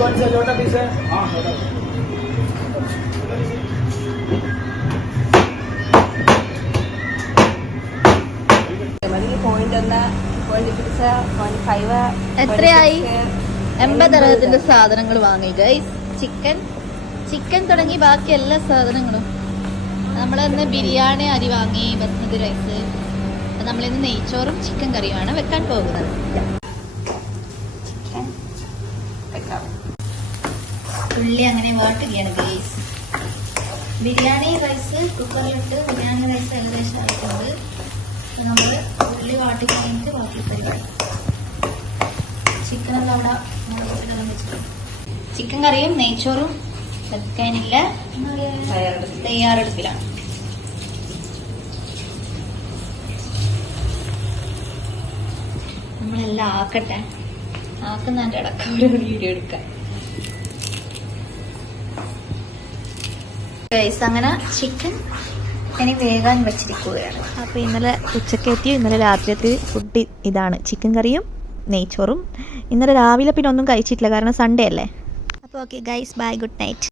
कौन सा छोटा पीस है? हाँ छोटा। എത്രയായി? 80 സാധനങ്ങൾ വാങ്ങി ഗൈസ്. ചിക്കൻ തുടങ്ങി ബാക്കി എല്ലാ സാധനങ്ങളും. നമ്മളിന്ന് ബിരിയാണി അരി വാങ്ങി, ബസ്മതി റൈസ്. നമ്മളിന്ന് നെയ്ച്ചോറും ചിക്കൻ കറിയുമാണ് വെക്കാൻ പോകുന്നത്. ഉള്ളി അങ്ങനെ വാട്ടുകയാണ് ഗൈസ്. ബിരിയാണി റൈസ് കുക്കറിലിട്ട് ബിരിയാണി റൈസ് ഏകദേശം ആയിട്ടുണ്ട്. നമ്മൾ ഉള്ളി വാട്ടി കഴിഞ്ഞിട്ട് ബാക്കി പരിപാടി. ചിക്കനൊക്കെ അവിടെ വെച്ചിട്ടുണ്ട്. ചിക്കൻ കറിയും നെയ്ച്ചോറും വെക്കാനില്ല, തയ്യാറെടുപ്പിലാണ്. നമ്മളെല്ലാം ആക്കട്ടെ. ആക്കുന്നതിൻ്റെ ഇടയ്ക്ക് ഒരു വീഡിയോ എടുക്കാം. അങ്ങനെ ചിക്കൻ ഇനി വേഗം വെച്ചിരിക്കുകയാണ്. അപ്പോൾ ഇന്നലെ ഉച്ചക്കെത്തിയ ഇന്നലെ രാത്രിയത്തെ ഫുഡ് ഇതാണ്, ചിക്കൻ കറിയും നെയ്ച്ചോറും. ഇന്നലെ രാവിലെ പിന്നെ ഒന്നും കഴിച്ചിട്ടില്ല, കാരണം സൺഡേ അല്ലേ. അപ്പോൾ okay guys, bye, good night.